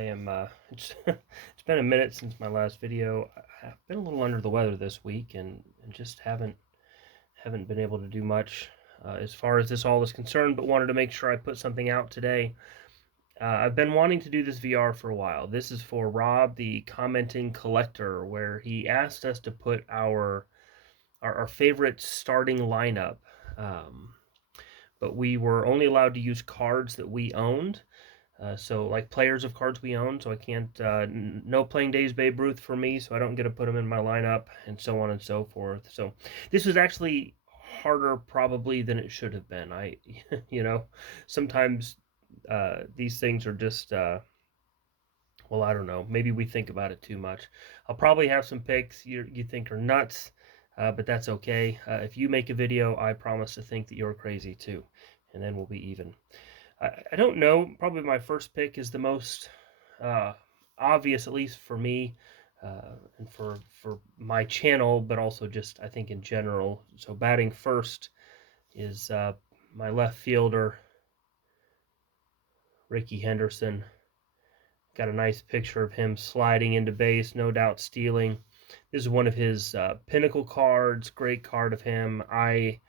I am, it's been a minute since my last video. I've been a little under the weather this week and just haven't been able to do much as far as this all is concerned, but wanted to make sure I put something out today. I've been wanting to do this VR for a while. This is for Rob, the commenting collector, where he asked us to put our favorite starting lineup. Um, but we were only allowed to use cards that we owned. So like players of cards we own, so I can't, no playing days Babe Ruth for me, so I don't get to put him in my lineup, and so on and so forth. So this was actually harder probably than it should have been. You know, sometimes these things are just, well, I don't know, maybe we think about it too much. I'll probably have some picks you think are nuts, but that's okay. If you make a video, I promise to think that you're crazy too, and then we'll be even. I don't know. Probably my first pick is the most uh, obvious, at least for me, and for my channel, but also just I think in general. So batting first is my left fielder, Ricky Henderson. Got a nice picture of him sliding into base, no doubt stealing. This is one of his pinnacle cards. Great card of him. I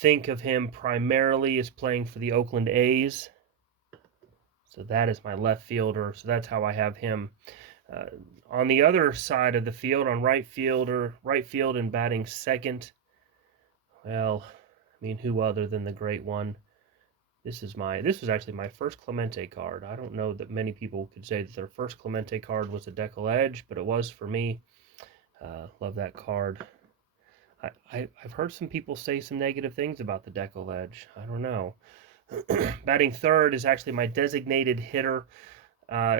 think of him primarily as playing for the Oakland A's. So that is my left fielder. So that's how I have him. Uh, on the other side of the field, on right field and batting second, well, I mean, who other than the great one? This was actually my first Clemente card. I don't know that many people could say that their first Clemente card was a Decal Edge, but it was for me. Love that card. I've heard some people say some negative things about the Decal Edge. I don't know. Batting third is actually my designated hitter.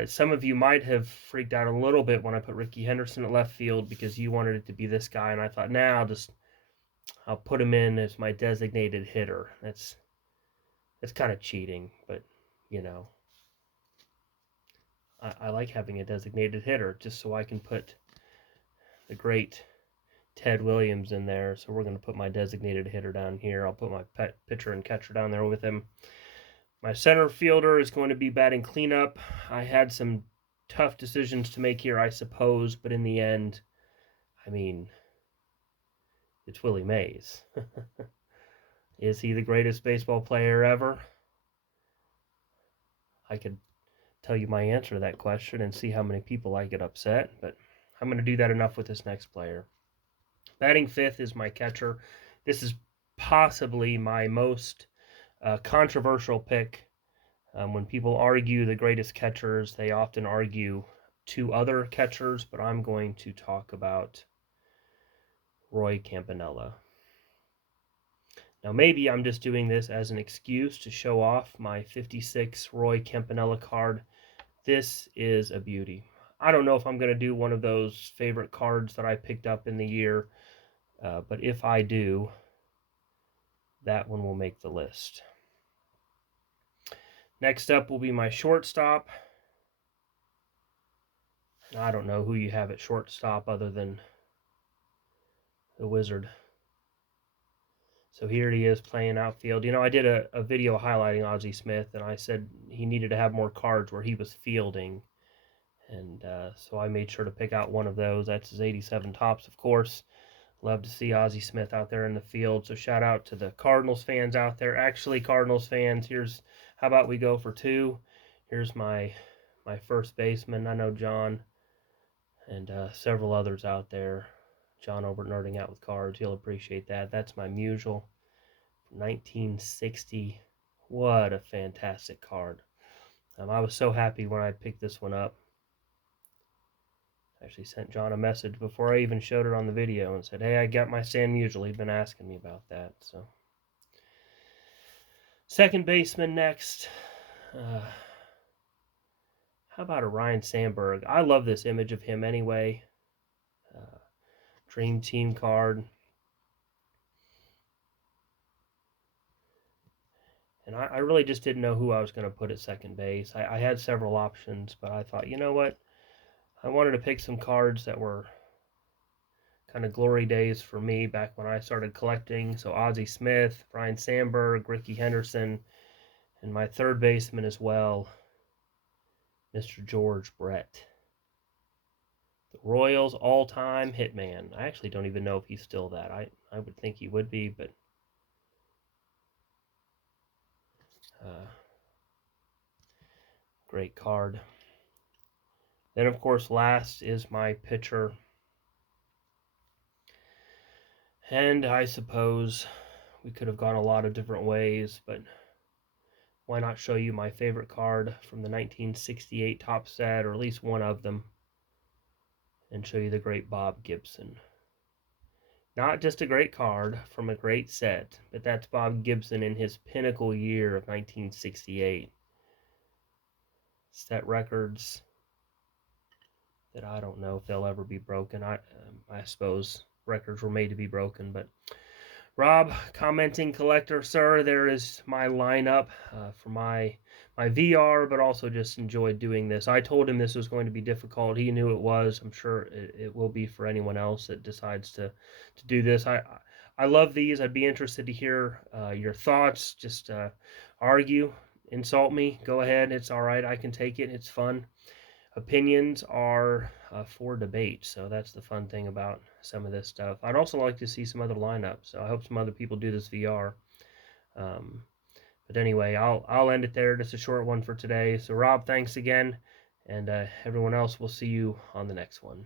Some of you might have freaked out a little bit when I put Ricky Henderson at left field because you wanted it to be this guy, and I thought, nah, I'll put him in as my designated hitter. That's kind of cheating, but you know, I like having a designated hitter just so I can put the great Ted Williams in there. So we're going to put my designated hitter down here. I'll put my pitcher and catcher down there with him. My center fielder is going to be batting cleanup. I had some tough decisions to make here, I suppose, but in the end, I mean, it's Willie Mays. Is he the greatest baseball player ever? I could tell you my answer to that question and see how many people I get upset, but I'm going to do that enough with this next player. Batting fifth is my catcher. This is possibly my most controversial pick. When people argue the greatest catchers, they often argue two other catchers, but I'm going to talk about Roy Campanella. Now, maybe I'm just doing this as an excuse to show off my 56 Roy Campanella card. This is a beauty. I don't know if I'm going to do one of those favorite cards that I picked up in the year, but if I do, that one will make the list. Next up will be my shortstop. I don't know who you have at shortstop other than the Wizard. So here he is playing outfield. You know, I did a video highlighting Ozzie Smith, and I said he needed to have more cards where he was fielding. And so I made sure to pick out one of those. That's his 87 Topps, of course. Love to see Ozzie Smith out there in the field. So shout out to the Cardinals fans out there. Actually, Cardinals fans, how about we go for two? Here's my first baseman. I know John and several others out there. John over Nerding Out with Cards. He'll appreciate that. That's my Musial from 1960. What a fantastic card. I was so happy when I picked this one up. I actually sent John a message before I even showed it on the video and said, hey, I got my San Musial. He'd been asking me about that. So, second baseman next. How about a Ryan Sandberg? I love this image of him anyway. Dream Team card. And I really just didn't know who I was going to put at second base. I had several options, but I thought, you know what? I wanted to pick some cards that were kind of glory days for me back when I started collecting. So Ozzie Smith, Ryan Sandberg, Ricky Henderson, and my third baseman as well Mr. George Brett. The Royals all-time hitman. I actually don't even know if he's still that. I would think he would be, but great card. Then, of course, last is my pitcher. And I suppose we could have gone a lot of different ways, but why not show you my favorite card from the 1968 top set, or at least one of them, and show you the great Bob Gibson. Not just a great card from a great set, but that's Bob Gibson in his pinnacle year of 1968. Set records that I don't know if they'll ever be broken. I suppose records were made to be broken, but Rob, commenting collector, sir, there is my lineup for my VR, but also just enjoyed doing this. I told him this was going to be difficult. He knew it was. I'm sure it will be for anyone else that decides to do this. I love these. I'd be interested to hear your thoughts. Just argue, insult me. Go ahead. It's all right. I can take it. It's fun. Opinions are for debate, so that's the fun thing about some of this stuff. I'd also like to see some other lineups, so I hope some other people do this VR. But anyway, I'll end it there. Just a short one for today. So Rob, thanks again, and everyone else, we'll see you on the next one.